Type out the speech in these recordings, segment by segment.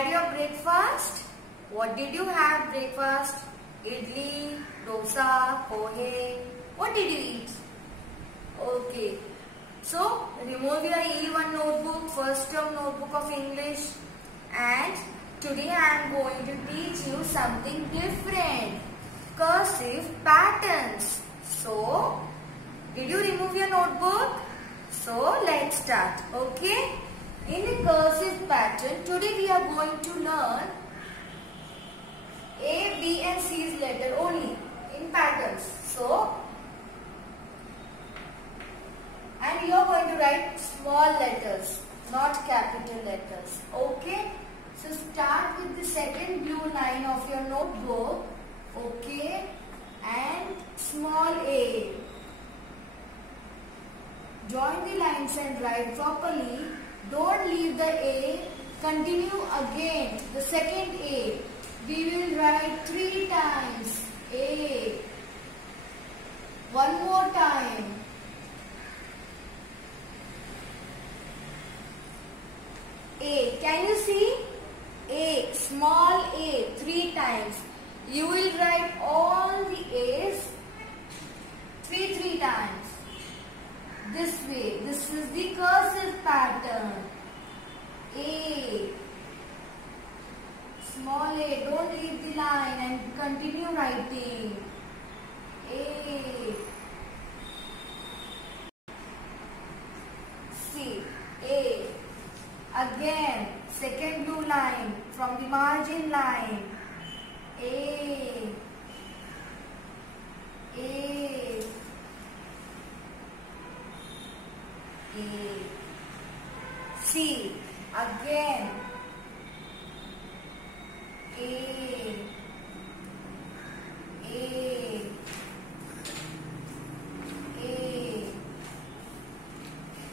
had your breakfast? What did you have breakfast? Idli, dosa, pohe. What did you eat? Okay. So, remove your E1 notebook, first term notebook of English, and today I am going to teach you something different. Cursive patterns. So, did you remove your notebook? So, let's start. Okay? In the cursive pattern, today we are going to learn A, B and C's letter only in patterns. So, and you are going to write small letters, not capital letters. Okay? So, start with the second blue line of your notebook. Okay? And small a. Join the lines and write properly. Don't leave the A. Continue again. The second A. We will write 3 times. A. One more time. A. Can you see? A. Small a. 3 times. You will write all the A's 3 times. This way. This is the cursive pattern. A. Small a. Don't leave the line and continue writing. A. C. A. Again. Second blue line from the margin line. A. A. A. C. Again. A. A. A.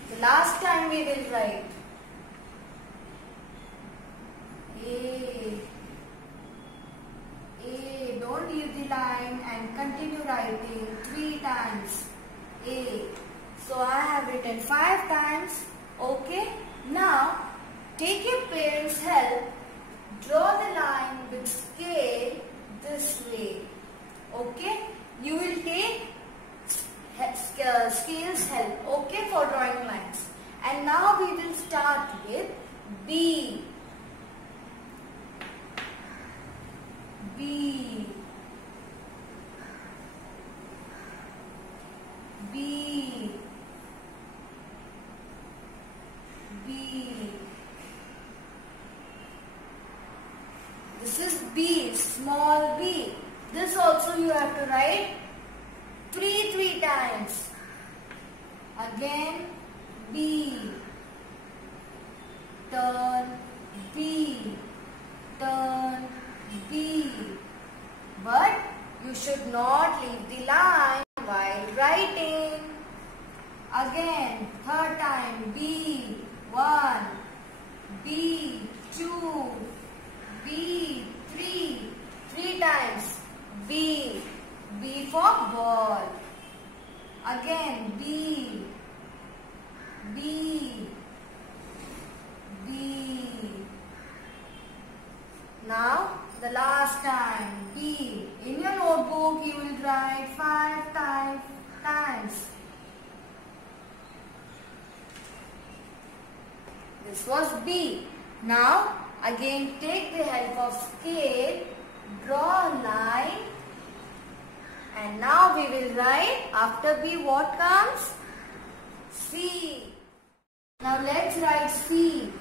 The last time we will write. A. A. Don't leave the line and continue writing 3 times. A. So I have written 5 times. Okay. Now take your parents' help. Draw the line with scale this way. Okay. You will take scale's help. Okay, for drawing lines. And now we will start with B. B. B. B. This is B, small b. This also you have to write 3 times. Again, B. Turn, B. Turn, B. But you should not leave the line while writing. Again, third time, B. 1, B. 2, B. 3 times. B. B for ball. Again, B. B. B. Now, the last time, B. In your notebook, you will write 5 times. This was B. Now, again take the help of scale, draw a line, and now we will write after B what comes? C. Now let's write C.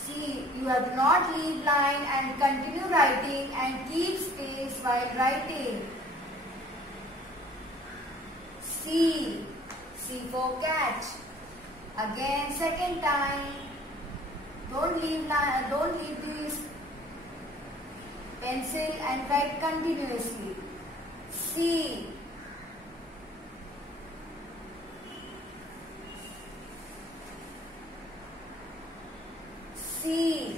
C. You have to not leave line and continue writing and keep space while writing. C. C for cat. Again, second time. Don't leave this pencil and write continuously. C. C.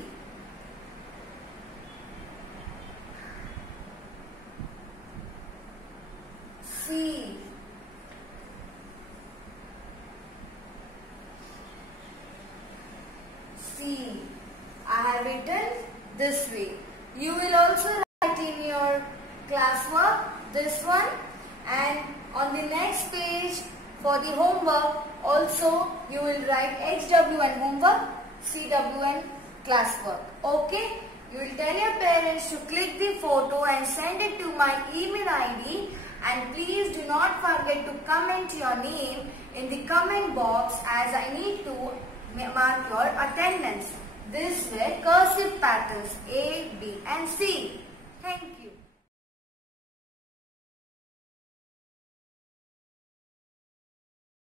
C. C. written this way. You will also write in your classwork this one, and on the next page for the homework also you will write HWN homework, CWN classwork. Okay? You will tell your parents to click the photo and send it to my email ID, and please do not forget to comment your name in the comment box as I need to mark your attendance. These were cursive patterns A, B and C. Thank you.